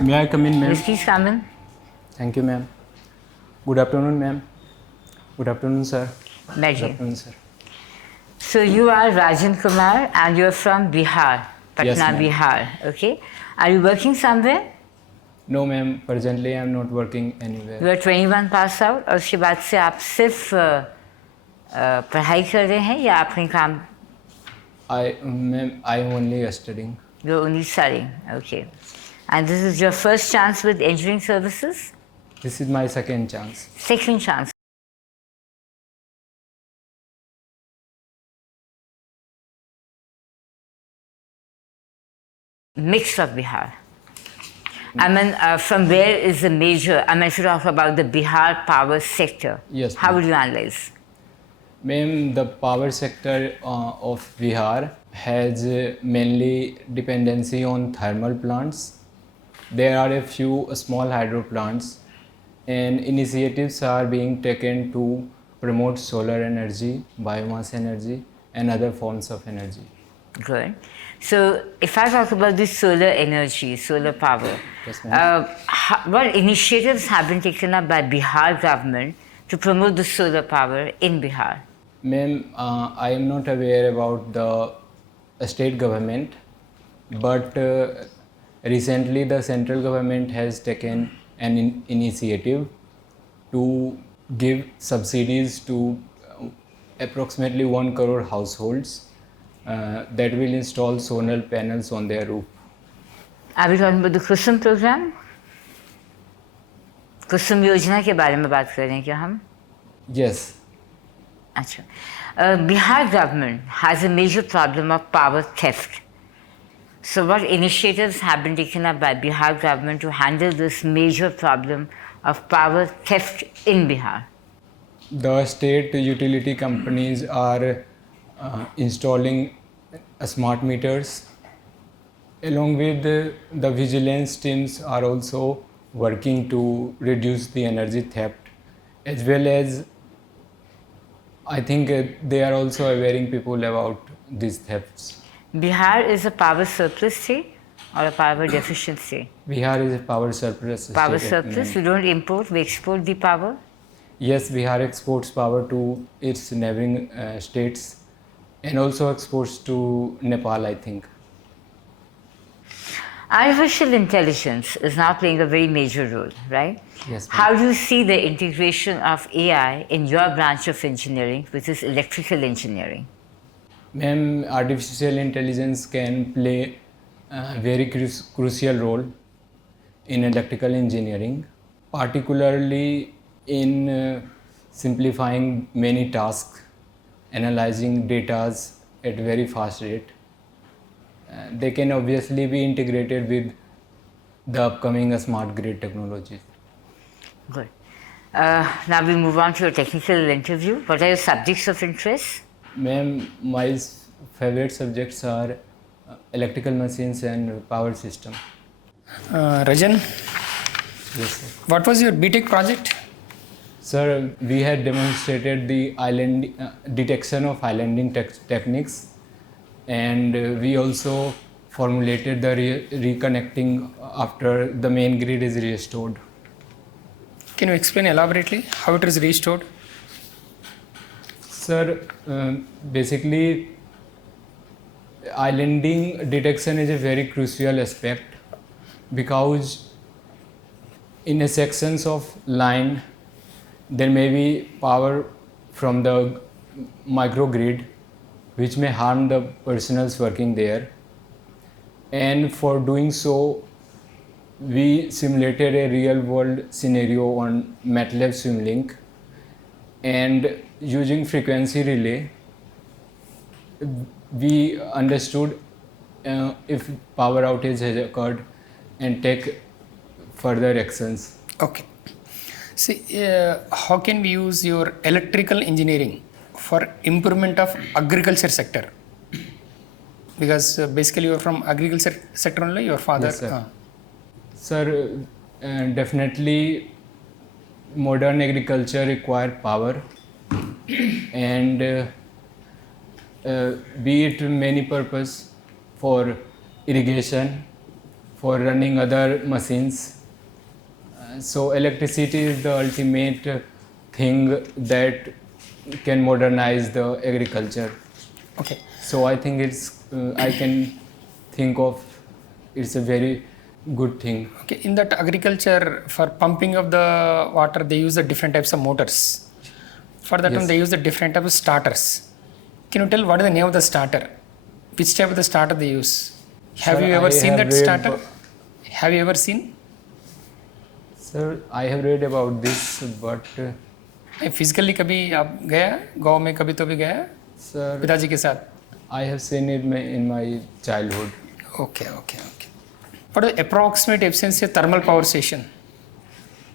May I come in, ma'am? Yes, please come in. Thank you, ma'am. Good afternoon, ma'am. Good afternoon, sir. Good Magic. afternoon, sir. So you are Rajan Kumar and you're from Bihar, Patna, Yes, ma'am. Bihar. Okay. Are you working somewhere? No, ma'am. Presently, I am not working anywhere. You are 21 pass out और उसके बाद से आप सिर्फ पढ़ाई कर रहे हैं या अपने काम? Ma'am, I am only studying. You're only studying. Okay. And this is your first chance with engineering services? This is my second chance. Second chance. Mix of Bihar. I mean, from where is the major, I mean, if you talk about the Bihar power sector, Yes, how ma'am. would you analyze? Ma'am, the power sector of Bihar has mainly dependency on thermal plants. There are a few small hydro plants, and initiatives are being taken to promote solar energy, biomass energy, and other forms of energy. Good. So, if I talk about this solar energy, solar power, Yes, ma'am. what initiatives have been taken up by Bihar government to promote the solar power in Bihar? Ma'am, I am not aware about the state government, but recently the central government has taken an initiative to give subsidies to approximately 1 crore households that will install solar panels on their roof. Are we talking about the Kusum program? कुसुम योजना के बारे में बात कर रहे हैं क्या हम? Yes. अच्छा. Bihar government has a major problem of power theft. So what initiatives have been taken up by Bihar government to handle this major problem of power theft in Bihar? The state utility companies are installing smart meters. Along with the vigilance teams are also working to reduce the energy theft, as well as I think they are also awareing people about these thefts. Bihar is a power surplus state or a power deficient state? Bihar is a power surplus state. Power surplus, we don't import, we export the power? Yes, Bihar exports power to its neighboring states and also exports to Nepal, I think. Artificial intelligence is now playing a very major role, right? Yes, ma'am. How do you see the integration of AI in your branch of engineering, which is electrical engineering? Ma'am, artificial intelligence can play a very crucial role in electrical engineering, particularly in simplifying many tasks, analyzing data at very fast rate. They can obviously be integrated with the upcoming smart grid technologies. Good. Now we move on to your technical interview. What are your subjects of interest? Ma'am, my favorite subjects are electrical machines and power system. Rajan, Yes, sir. what was your BTech project? Sir, we had demonstrated the detection of islanding techniques, and we also formulated the reconnecting after the main grid is restored. Can you explain elaborately how it is restored? Sir, basically, islanding detection is a very crucial aspect because in a sections of line there may be power from the microgrid which may harm the personnel working there, and for doing so we simulated a real world scenario on MATLAB Swimlink, and using frequency relay we understood if power outage has occurred and take further actions. Okay. See, how can we use your electrical engineering for improvement of agriculture sector? Because basically you are from agriculture sector only, your father? Yes, sir. Sir, definitely modern agriculture require power, and be it many purpose for irrigation, for running other machines. So electricity is the ultimate thing that can modernize the agriculture. Okay. So I think I can think of it's a very good thing. Okay. In that agriculture, for pumping of the water, they use the different types of motors. For that one, Yes. they use the different type of starters. Can you tell what is the name of the starter? Which type of the starter they use? Have Sir, you ever I seen have that read starter? Have you ever seen? Sir, I have read about this, but physically कभी आप गया गांव में कभी तो भी गया sir, पिताजी के साथ? I have seen it in my childhood. Okay, okay, okay. What is the approximate efficiency of thermal power station?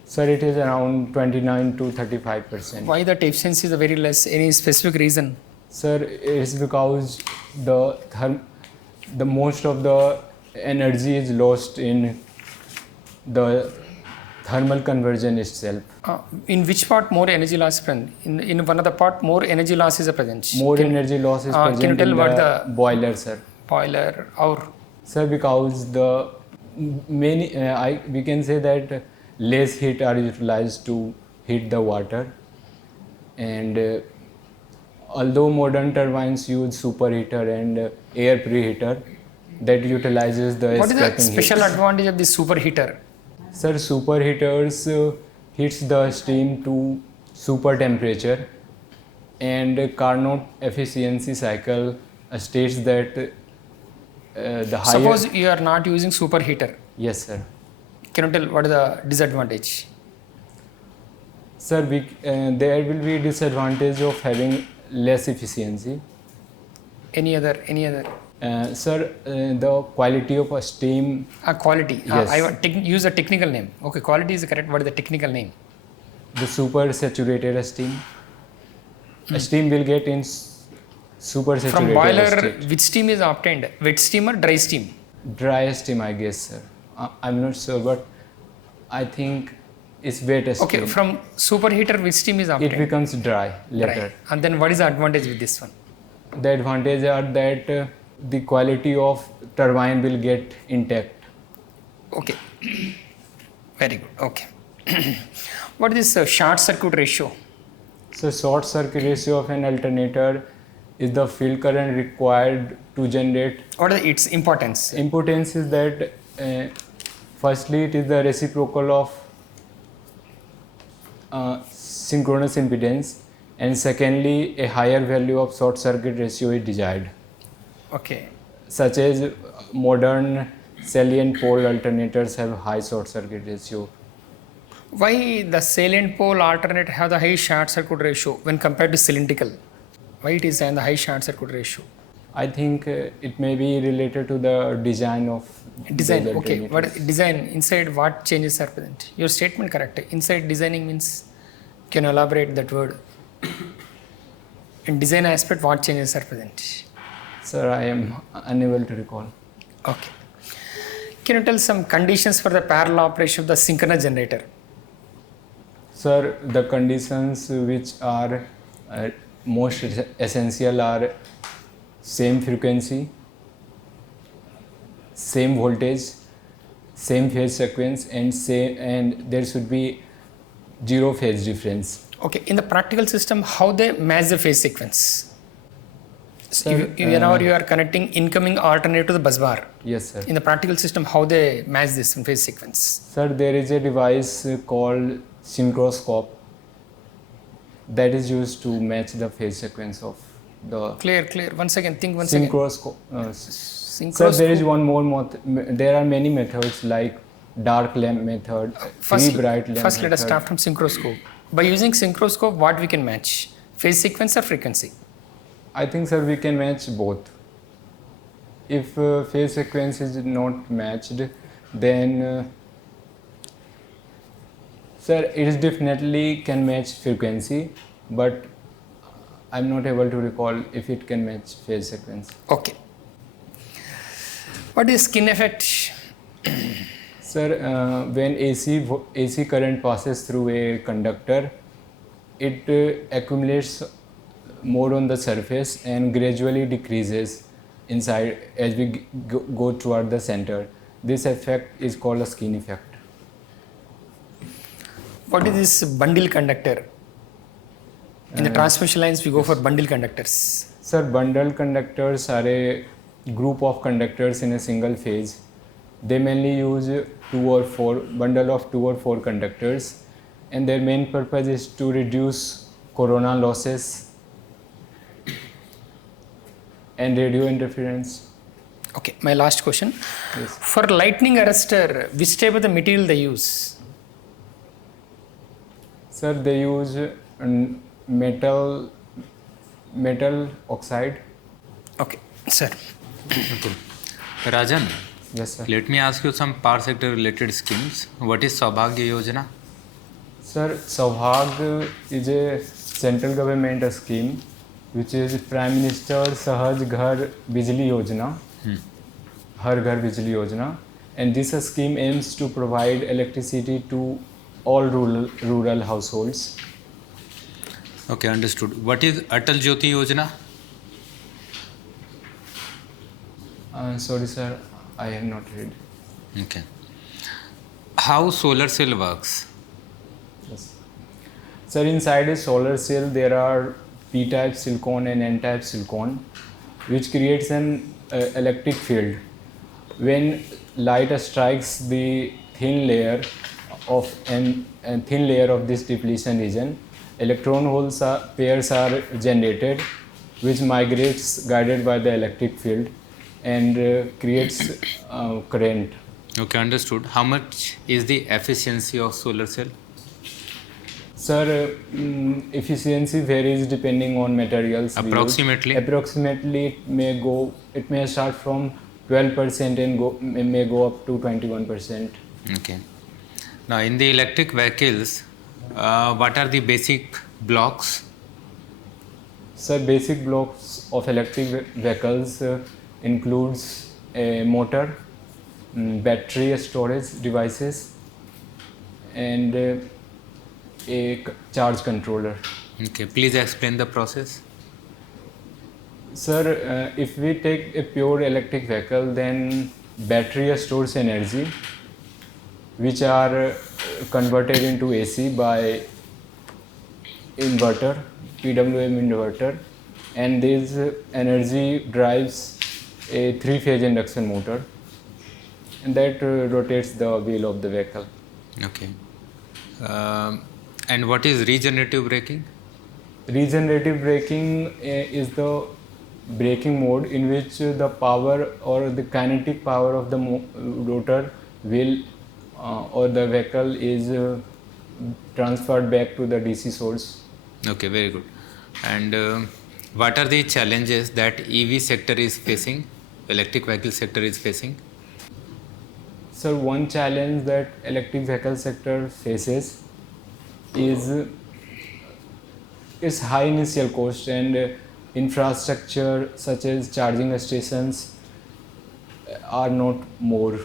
Sir, it is around 29 to 35%. Why that efficiency is very less? Any specific reason? Sir, it's because the most of the energy is lost in the thermal conversion itself. In which part more energy loss is present? In one of the part more energy loss is present. More energy loss is present can you tell in what the boiler, sir. Boiler or Sir, because the we can say that less heat are utilized to heat the water, and although modern turbines use superheater and air preheater that utilizes the what is the escaping special heat. advantage of this superheater? Sir, superheaters heats the steam to super temperature, and Carnot efficiency cycle states that the higher... Suppose you are not using superheater. Yes, sir. Can you tell what is the disadvantage? Sir, there will be disadvantage of having less efficiency. Any other? Sir, the quality of a steam... Quality. Yes. I want use a technical name. Okay, quality is correct. What is the technical name? The super saturated steam. A steam will get in super saturated From boiler, state. which steam is obtained? Wet steam or dry steam? Dry steam, I guess, sir. I'm not sure, but I think it's wet steam. Okay, from superheater, which steam is obtained? It becomes dry later. Dry. And then what is the advantage with this one? The advantage are that the quality of turbine will get intact. Okay, very good. Okay. What is this short circuit ratio? So short circuit ratio of an alternator is the field current required to generate. What is its importance? Importance is that firstly it is the reciprocal of synchronous impedance, and secondly a higher value of short circuit ratio is desired. Okay. Such as modern salient pole alternators have high short circuit ratio. Why the salient pole alternator have the high short circuit ratio when compared to cylindrical? Why it is the high short circuit ratio? I think it may be related to the design of Design. those Okay. alternators. What is design? Inside what changes are present? Your statement correct. Inside designing means, can you elaborate that word? In design aspect, what changes are present? Sir, I am unable to recall. Okay. Can you tell some conditions for the parallel operation of the synchronous generator? Sir, the conditions which are most essential are same frequency, same voltage, same phase sequence, and there should be zero phase difference. Okay. In the practical system, how they match the phase sequence? Sir, Whenever you are connecting incoming alternator to the bus bar, yes, sir. in the practical system, how they match this in phase sequence? Sir, there is a device called synchroscope that is used to match the phase sequence of the Clear. Once again, think once again. synchroscope. Sir, there is one more there are many methods like dark lamp method, First, bright lamp let us method. start from synchroscope. By using synchroscope, what we can match? Phase sequence or frequency? I think, sir, we can match both. If phase sequence is not matched, then sir, it is definitely can match frequency, but I'm not able to recall if it can match phase sequence. Okay. What is skin effect? Sir, when AC current passes through a conductor, it accumulates more on the surface and gradually decreases inside as we go toward the center. This effect is called a skin effect. What is this bundle conductor? In the transmission lines, we go for bundle conductors. Sir, bundle conductors are a group of conductors in a single phase. They mainly use bundle of 2 or 4 conductors, and their main purpose is to reduce corona losses and radio interference. Okay, my last question. Yes. For lightning arrestor, which type of the material they use? Sir, they use metal oxide. Okay, sir. Okay. Rajan, Yes, sir. let me ask you some power sector related schemes. What is Saubhagya Yojana? Sir, Saubhag is a central government scheme which is Prime Minister Sahaj Ghar Bijli Yojana, Har Ghar Bijli Yojana, and this scheme aims to provide electricity to all rural households. Okay, understood. What is Atal Jyoti Yojana? Sorry, sir, I have not read. Okay. How solar cell works? Yes. Sir, inside a solar cell there are p-type silicon and n-type silicon, which creates an electric field. When light strikes the thin layer of this depletion region, electron hole pairs are generated, which migrates guided by the electric field and creates current. Okay, understood. How much is the efficiency of solar cell? Sir, efficiency varies depending on materials. Approximately? Approximately, it may start from 12% and may go up to 21%. Okay. Now, in the electric vehicles, what are the basic blocks? Sir, basic blocks of electric vehicles includes a motor, battery storage devices, and a charge controller. Okay, please explain the process. Sir, if we take a pure electric vehicle, then battery stores energy, which are converted into AC by inverter, PWM inverter, and this energy drives a 3-phase induction motor, and that rotates the wheel of the vehicle. Okay. And what is regenerative braking? Regenerative braking is the braking mode in which the power or the kinetic power of the rotor wheel or the vehicle is transferred back to the DC source. Okay, very good. And what are the challenges that EV sector is facing, electric vehicle sector is facing? So one challenge that electric vehicle sector faces is high initial cost and infrastructure such as charging stations are not more.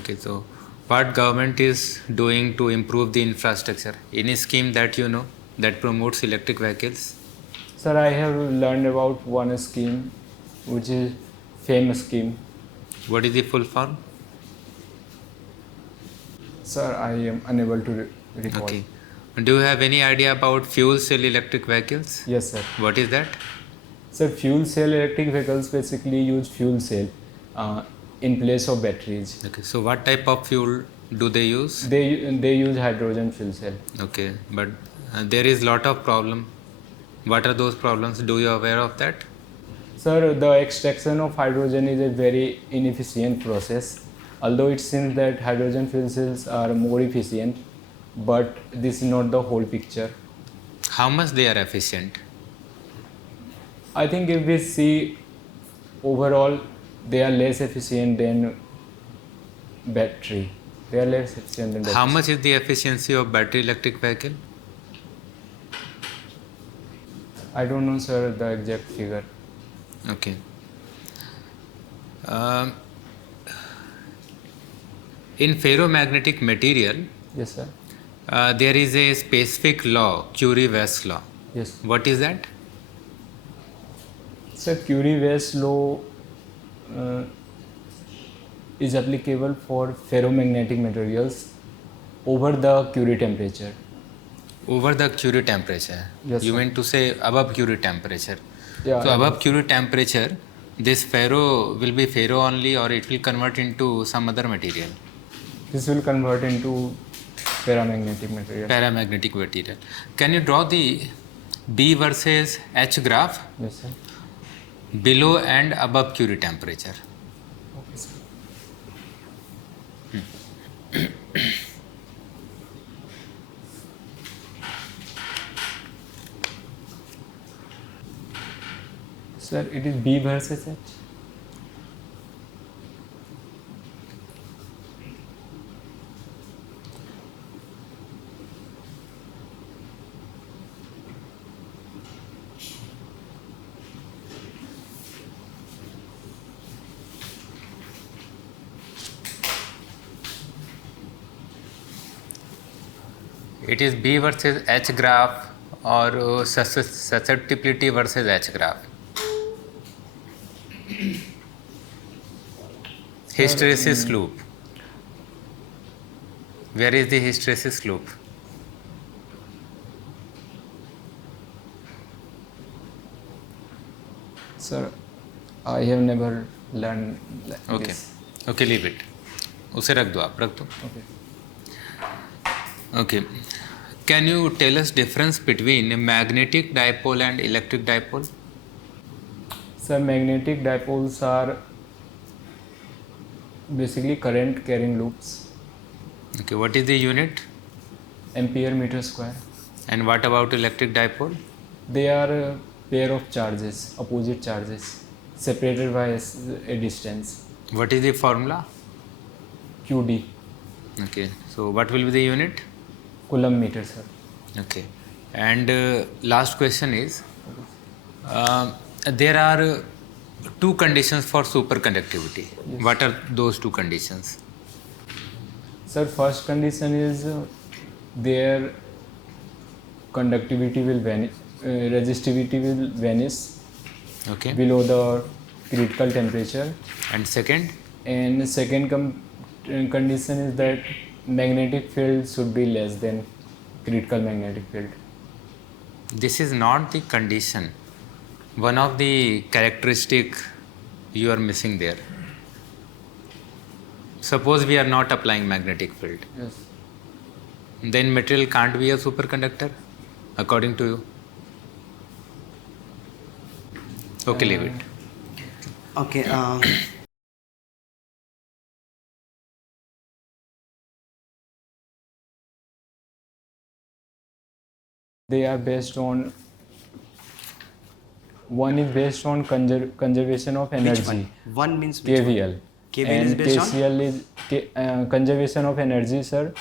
Okay, so what government is doing to improve the infrastructure? Any scheme that you know that promotes electric vehicles? Sir, I have learned about one scheme which is FAME scheme. What is the full form? Sir, I am unable to recall. Okay. Do you have any idea about fuel cell electric vehicles? Yes, sir. What is that? So fuel cell electric vehicles basically use fuel cell in place of batteries. Okay, so what type of fuel do they use? They use hydrogen fuel cell. Okay, but there is lot of problem. What are those problems? Do you aware of that? Sir, the extraction of hydrogen is a very inefficient process. Although it seems that hydrogen fuel cells are more efficient, but this is not the whole picture. How much they are efficient? I think if we see overall, they are less efficient than battery. They are less efficient than battery. How much is the efficiency of battery electric vehicle? I don't know, sir, the exact figure. Okay. In ferromagnetic material, Yes, sir. there is a specific law, Curie-Weiss law. Yes. What is that? Sir, Curie-Weiss law is applicable for ferromagnetic materials over the Curie temperature. Over the Curie temperature. Yes, You sir. meant to say above Curie temperature. Yeah, So yeah. above Curie temperature, this ferro will be ferro only, or it will convert into some other material? This will convert into paramagnetic material. Paramagnetic material. Can you draw the B versus H graph Yes, sir. below and above Curie temperature? Okay, sir. Sir, it is B versus H. It is B versus H graph, or susceptibility versus H graph. Hysteresis loop. Where is the hysteresis loop? Sir, I have never learned like Okay. this. Okay, leave it. उसे रख दो आप, रख दो. Okay. Okay. Can you tell us difference between magnetic dipole and electric dipole? Sir, magnetic dipoles are basically current carrying loops, Okay, what is the unit? ampere meter square. And what about electric dipole? They are a pair of charges, opposite charges, separated by a distance, What is the formula? QD, Okay, so what will be the unit? coulomb meter, sir. Okay, and last question is, there are two conditions for superconductivity. Yes. What are those two conditions? Sir, first condition is their conductivity will vanish, resistivity will vanish Okay, below the critical temperature, and second? and the second condition is that magnetic field should be less than critical magnetic field. This is not the condition. One of the characteristic you are missing there. Suppose we are not applying magnetic field, Yes. then material can't be a superconductor, according to you. Okay, leave it. Okay. They are based on, one is based on conservation of energy, Which one? One means which one? KVL. KVL and is based on? KCL is conservation of energy, sir,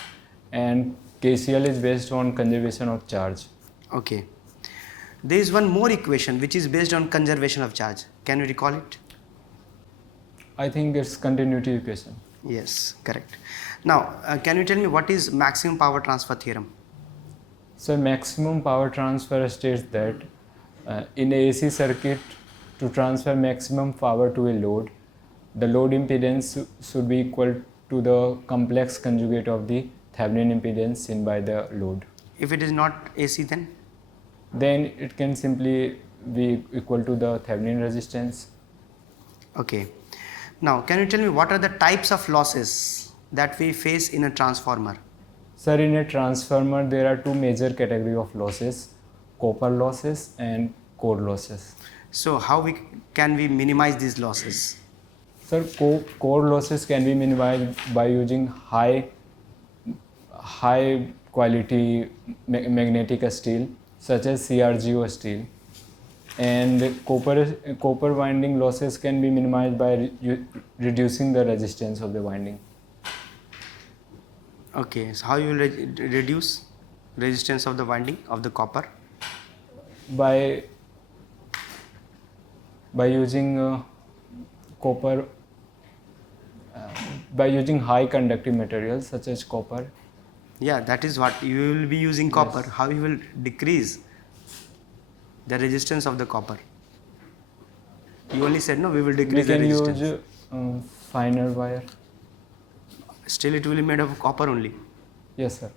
and KCL is based on conservation of charge. Okay. There is one more equation which is based on conservation of charge. Can you recall it? I think it's continuity equation. Yes, correct. Now, can you tell me what is maximum power transfer theorem? So maximum power transfer states that in a AC circuit, to transfer maximum power to a load, the load impedance should be equal to the complex conjugate of the Thevenin impedance seen by the load. If it is not AC, Then it can simply be equal to the Thevenin resistance. okay. Now, can you tell me what are the types of losses that we face in a transformer? Sir, in a transformer, there are two major categories of losses, copper losses and core losses. So, how can we minimize these losses? Sir, core losses can be minimized by using high quality magnetic steel such as CRGO steel, and copper winding losses can be minimized by reducing the resistance of the winding. Okay, so how you will reduce resistance of the winding of the copper? By using copper, by using high conductive materials such as copper. Yeah, that is what you will be using copper. Yes. How you will decrease the resistance of the copper? You only said no, we will We decrease the can resistance. use finer wire. Still it will be made of copper only. Yes, sir.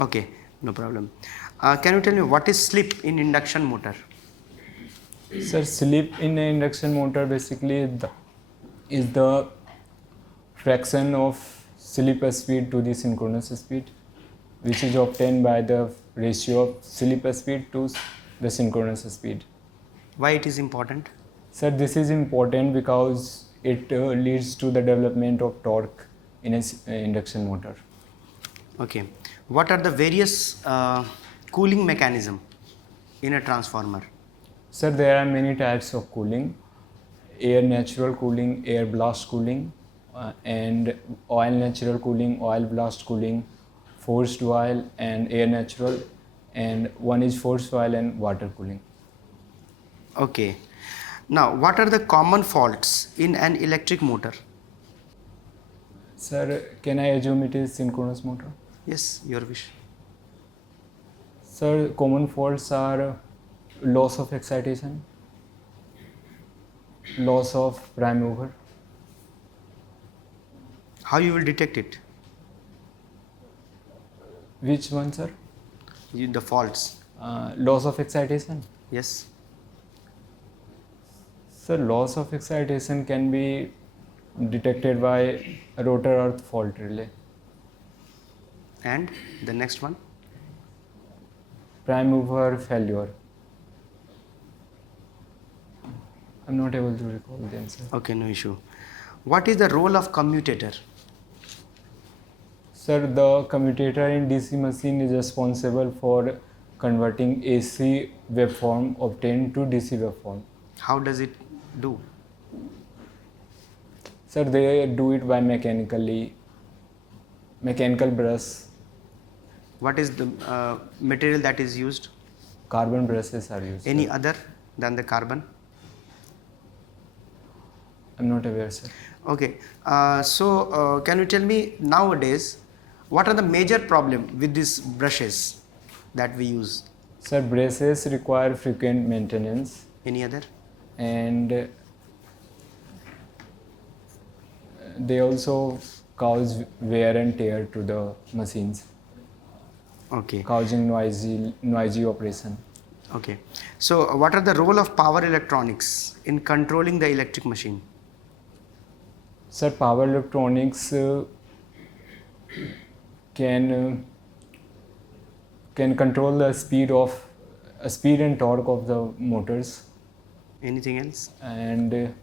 Okay, no problem. Can you tell me what is slip in induction motor? Sir, slip in an induction motor basically is the fraction of slip speed to the synchronous speed, which is obtained by the ratio of slip speed to the synchronous speed. Why it is important? Sir, this is important because it leads to the development of torque in an induction motor. Okay. What are the various cooling mechanism in a transformer? Sir, there are many types of cooling: air natural cooling, air blast cooling, and oil natural cooling, oil blast cooling, forced oil and air natural, and one is forced oil and water cooling. Okay. Now, what are the common faults in an electric motor? Sir, can I assume it is synchronous motor? Yes, your wish. Sir, common faults are loss of excitation, loss of prime mover. How you will detect it? Which one, sir? The faults. Loss of excitation. Yes. Sir, loss of excitation can be detected by a rotor earth fault relay. And the next one? Prime mover failure. I'm not able to recall them, sir. Okay, no issue. What is the role of commutator? Sir, the commutator in DC machine is responsible for converting AC waveform obtained to DC waveform. How does it do? Sir, they do it by mechanical brush. What is the material that is used? Carbon brushes are used. Any sir. other than the carbon? I'm not aware, sir. Okay. Can you tell me nowadays what are the major problem with these brushes that we use? Sir, brushes require frequent maintenance, Any other? and they also cause wear and tear to the machines, Okay. causing noisy operation. Okay. So what are the role of power electronics in controlling the electric machine? Sir, power electronics can control the speed and torque of the motors, Anything else? and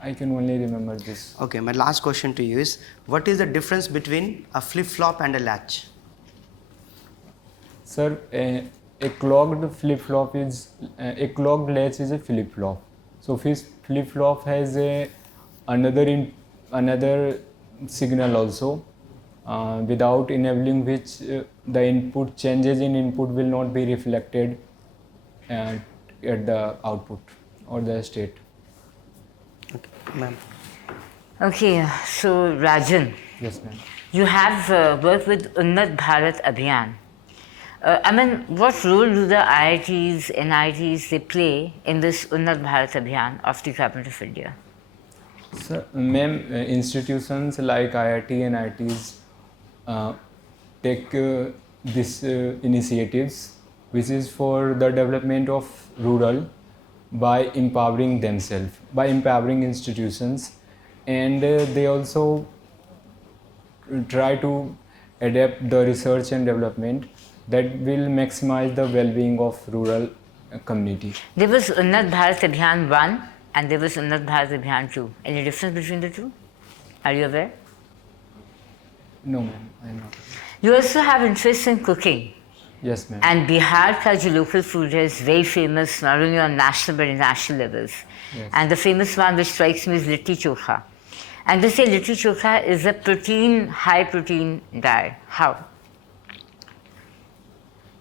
I can only remember this. Okay, my last question to you is what is the difference between a flip-flop and a latch? Sir, a clogged flip-flop is a clogged latch is a flip-flop. So flip-flop has another signal also, without enabling which the input changes in input will not be reflected at the output or the state. Okay, ma'am. Okay, so Rajan, Yes, ma'am. you have worked with Unnat Bharat Abhiyan. What role do the IITs, NITs, they play in this Unnat Bharat Abhiyan of the Government of India? Sir, ma'am, institutions like IIT and IITs take these initiatives, which is for the development of rural by empowering themselves, by empowering institutions, and they also try to adapt the research and development that will maximize the well-being of rural community. There was Unnat Bharat Abhiyan 1 and there was Unnat Bharat Abhiyan 2. Any difference between the two? Are you aware? No, ma'am, I am not. You also have interest in cooking. Yes, ma'am. And Bihar ka jo local food is very famous not only on national but international levels. Yes. And the famous one which strikes me is litti chokha. And they say litti chokha is a high protein diet. How?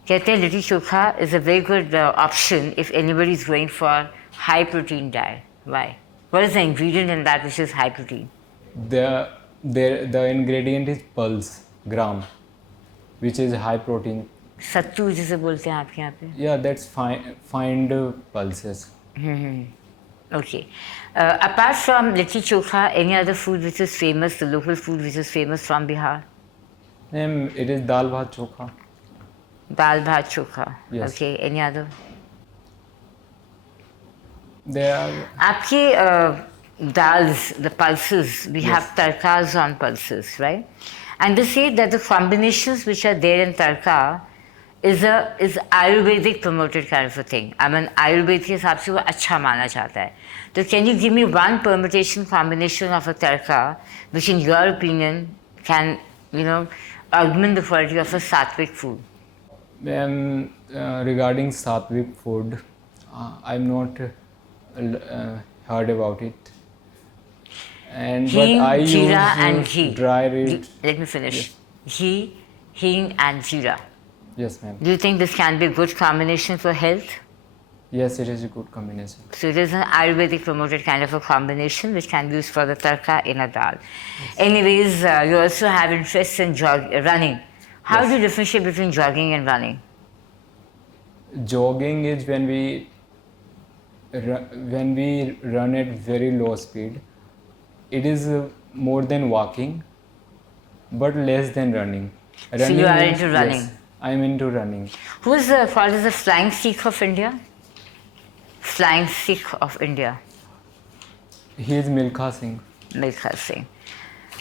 कहते हैं litti chokha is a very good option if anybody is going for high protein diet. Why? What is the ingredient in that which is high protein? The ingredient is pulse, gram, which is high protein. सत्तू जिसे बोलते हैं आपके यहाँ पे. Yeah, that's fine. Find pulses. Okay. Apart from litti chokha, any other food which is famous, the local food which is famous from Bihar? Ma'am, it is dal bhat chokha. Dal bhat chokha. Yes. Okay. Any other? There are आपके dals, the pulses, we have tarkas on pulses, right? And they say that the combinations which are there in tarka is Ayurvedic promoted kind of a thing. I mean, Ayurveda के हिसाब से वो अच्छा माना जाता है. So can you give me one permutation combination of a tarka which in your opinion can, augment the quality of a sattvic food? ma'am, regarding sattvic food, I'm not heard about it. And but Hing, I jeera and use ghee. dry reed. Let me finish. Ghee, hing and jeera. Yes, ma'am. Do you think this can be a good combination for health? Yes, it is a good combination. So it is an Ayurvedic promoted kind of a combination which can be used for the tarka in a dal. Anyways, you also have interest in running. How do you differentiate between jogging and running? Jogging is when we run at very low speed. It is more than walking, but less than running. So you are means- into running. Yes, I am into running. Who is called as the Flying Sikh of India? Flying Sikh of India. He is Milkha Singh. Milkha Singh.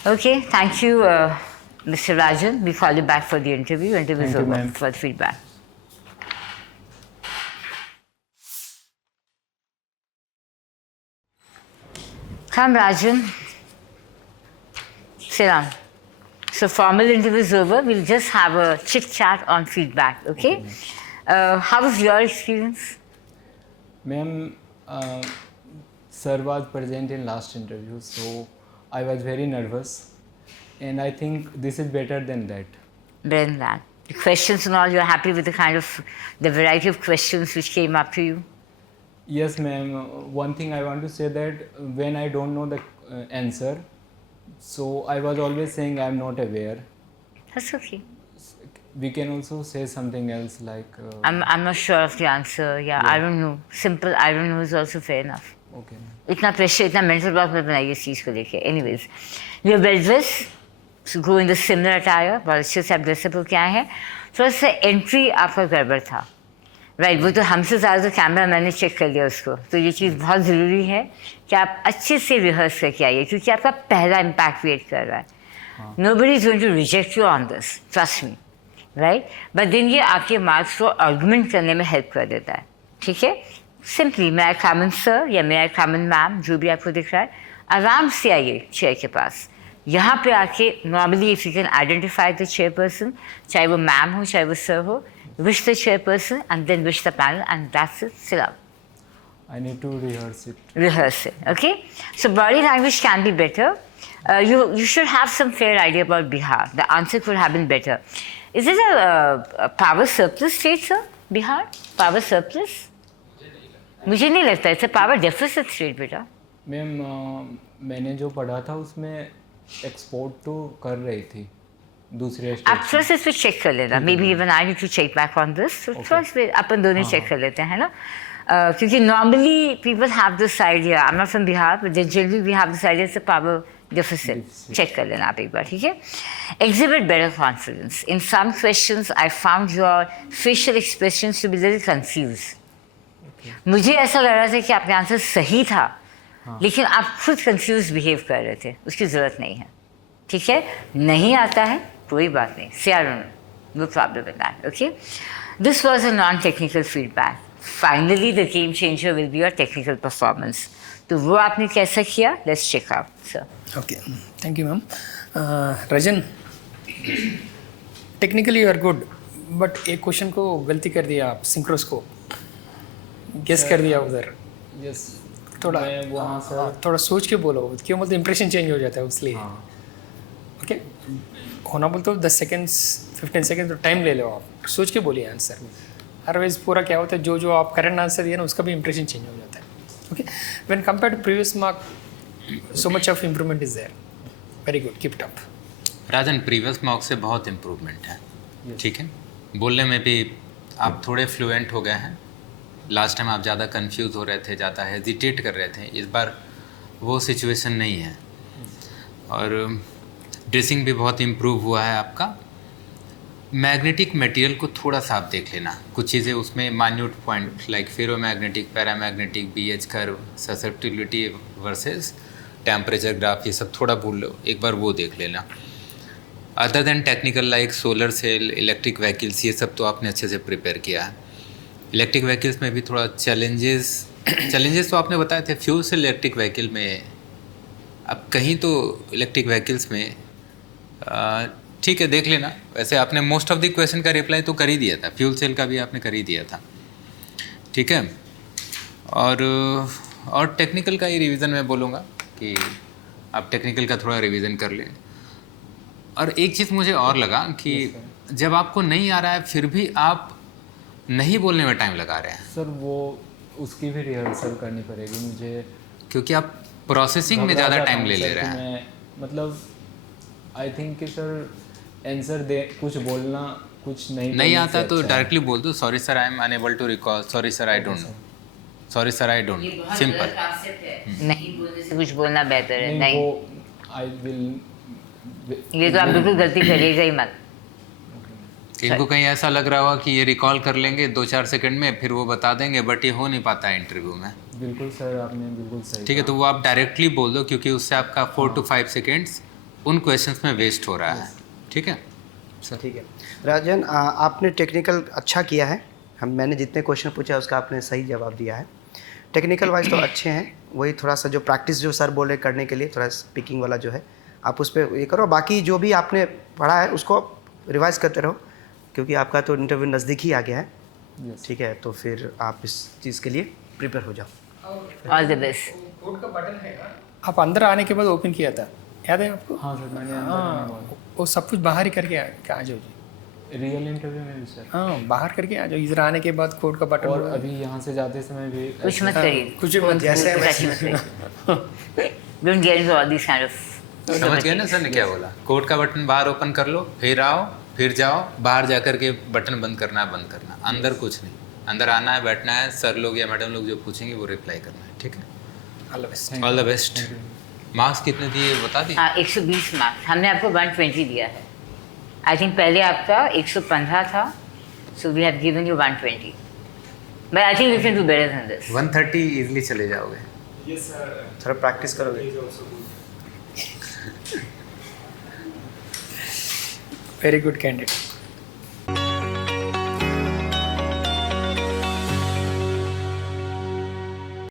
Okay, thank you, Mr. Rajan. We call you back for the interview. Interview is Thank you, over ma'am. for the feedback. Come, Rajan. Sit down. So formal interview is over. We'll just have a chit chat on feedback. Okay. How was your experience? Ma'am, sir was present in last interview, so I was very nervous, and I think this is better than that. Better than that. The questions and all, you're happy with the variety of questions which came up to you? Yes, ma'am. One thing I want to say that when I don't know the answer, so I was always saying I'm not aware. That's okay. We can also say something else like. I'm not sure of the answer. Yeah, I don't know. Simple I don't know is also fair enough. Okay. इतना pressure इतना mental block मत बनाइए इस चीज़ को लेके. Anyways, you're well dressed. So go in the similar attire. बहुत अच्छे से आप ड्रेसअप होके आए हैं. थोड़ा सा एंट्री आपका गड़बड़ था. राइट, वो तो हमसे ज़्यादा तो कैमरा मैंने चेक कर लिया उसको. तो ये चीज़ बहुत ज़रूरी है कि आप अच्छे से रिहर्स करके आइए क्योंकि आपका पहला इम्पैक्ट क्रिएट कर रहा है. Nobody is going to reject you on this. Trust me. Right, but then ये आपके मार्क्स को आर्गुमेंट करने में हेल्प कर देता है. ठीक है, सिंपली मे आई कम इन सर या मे आई कम इन मैम, जो भी आपको दिख रहा है, आराम से आइए चेयर के पास. यहाँ पे आके normally if you can identify the chairperson, चाहे वो मैम हो चाहे वो सर हो, wish the chairperson and then wish the panel and that's it. Sit up. I need to rehearse it. Rehearse it. Okay, so body language can be better. You should have some fair idea about Bihar. The answer could have been better. Is it a power surplus state, sir? Bihar? Power surplus? मुझे नहीं लगता. It's a power deficit state, बेटा. Ma'am, मैंने जो पढ़ा था उसमें export तो कर रही थी दूसरे आप स्टेट. थोड़ा सा इस पर चेक कर लेना. Maybe even I need to check back on this. So थोड़ा सा अपन दोनों चेक कर लेते हैं ना. क्योंकि normally people have this idea. I'm not from Bihar, but generally we have this idea it's a power deficit. Check कर लेना आप एक बार, ठीक है? Exhibit better confidence. In some questions, I found your facial expressions to be a little confused. मुझे ऐसा लग रहा था कि आपका आंसर सही था, लेकिन आप खुद confused behave कर रहे थे. उसकी ज़रूरत नहीं है, ठीक है? नहीं आता है, कोई बात नहीं. Say I don't know. No problem with that. Okay? This was a non-technical feedback. Finally, the game changer will be your technical performance. तो वो आपने कैसा किया? Let's check out, sir. Okay, thank you, ma'am. Rajan, technically you are good, but एक question को गलती कर दिया आप. सिंक्रोस्कोप गेस कर दिया उधर. यस, थोड़ा वहाँ से थोड़ा सोच के बोलो, क्यों बोलते इंप्रेशन चेंज हो जाता है उसलिए. ओके, होना बोलते हो 10 सेकेंड्स 15 सेकेंड तो टाइम ले लो आप, सोच के बोलिए आंसर. अदरवाइज पूरा क्या होता है, जो आप करेक्ट आंसर दिए ना उसका भी इंप्रेशन चेंज हो जाता है. Okay, when compare to previous mark, so much of improvement is there. Very good, keep it up. Rajan, previous mark से बहुत इम्प्रूवमेंट है. ठीक है, बोलने में भी आप थोड़े फ्लुएंट हो गए हैं. लास्ट टाइम आप ज़्यादा कंफ्यूज हो रहे थे, ज़्यादा हेजिटेट कर रहे थे, इस बार वो सिचुएशन नहीं है। और ड्रेसिंग भी बहुत इम्प्रूव हुआ है आपका। मैग्नेटिक मटेरियल को थोड़ा सा आप देख लेना, कुछ चीज़ें उसमें minute point like ferromagnetic, paramagnetic, BH curve, susceptibility versus temperature graph, ये सब थोड़ा भूल लो, एक बार वो देख लेना। Other than technical like solar cell, electric vehicles, ये सब तो आपने अच्छे से प्रिपेयर किया है। इलेक्ट्रिक व्हीकल्स में भी थोड़ा चैलेंजेस तो आपने बताए थे। फ्यूल सेल इलेक्ट्रिक व्हीकल में अब कहीं तो इलेक्ट्रिक व्हीकल्स में ठीक है, देख लेना। वैसे आपने मोस्ट ऑफ द क्वेश्चन का रिप्लाई तो कर ही दिया था, फ्यूल सेल का भी आपने कर ही दिया था, ठीक है। और टेक्निकल का ही रिवीजन मैं बोलूँगा कि आप टेक्निकल का थोड़ा रिवीजन कर लें। और एक चीज़ मुझे और लगा कि जब आपको नहीं आ रहा है फिर भी आप नहीं बोलने में टाइम लगा रहे हैं सर, वो उसकी भी रिहर्सल करनी पड़ेगी मुझे, क्योंकि आप प्रोसेसिंग में ज़्यादा टाइम ले ले रहे हैं। मतलब आई थिंक कि सर आंसर दे, कुछ बोलना, कुछ नहीं आता तो डायरेक्टली बोल दो, sorry sir I am unable to recall, sorry sir I don't know, sorry sir I don't know, simple. नहीं बोलने से कुछ बोलना बेहतर है। नहीं, आई विल, ये तो आप बिल्कुल गलती करिएगा ही मत। इनको कहीं ऐसा लग रहा होगा कि ये रिकॉल कर लेंगे 2-4 सेकंड में, फिर वो बता देंगे, बट ये हो नहीं पाता है इंटरव्यू में। बिल्कुल सर, आपने बिल्कुल सही, ठीक है, तो वो आप डायरेक्टली बोल दो, क्योंकि उससे आपका 4 to 5 सेकेंड्स उन क्वेश्चंस में वेस्ट हो रहा है, ठीक है सर। ठीक है राजन, आपने टेक्निकल अच्छा किया है। मैंने जितने क्वेश्चन पूछा उसका आपने सही जवाब दिया है। टेक्निकल वाइज तो अच्छे हैं, वही थोड़ा सा जो प्रैक्टिस जो सर बोले करने के लिए, थोड़ा स्पीकिंग वाला जो है आप उस पर ये करो। बाकी जो भी आपने पढ़ा है उसको रिवाइज करते रहो, क्योंकि आपका तो इंटरव्यू नज़दीक ही आ गया है। ठीक है, तो फिर आप इस चीज़ के लिए प्रिपेयर हो जाओ। All the best. कोड का बटन है ना, आप अंदर आने के बाद ओपन किया था, याद है आपको? हाँ सर, मैंने वो सब कुछ बाहर ही करके आ जाओ जी। रियल इंटरव्यू में भी सर, हाँ, बाहर करके आ जाओ, इधर आने के बाद कोड का बटन। और अभी यहाँ से जाते समय भी कुछ मत करिए, कुछ मत, जैसे don't get into all this kind of. समझ गए ना सर ने क्या बोला? कोड का बटन बाहर ओपन कर लो, फिर आओ, फिर जाओ, बाहर जाकर के बटन बंद करना है, बंद करना, अंदर कुछ नहीं। अंदर आना है, बैठना है, सर लोग या मैडम लोग जो पूछेंगे वो रिप्लाई करना है, ठीक है। All the best. All the best. Marks कितने दिए बता दिए? हाँ, 120 मार्क्स हमने आपको 120 दिया है। आई थिंक पहले आपका 115 था, so we have given you 120, but I think you can do better than this. 130 easily चले जाओगे। यस सर, थोड़ा प्रैक्टिस करोगे। Very good candidate.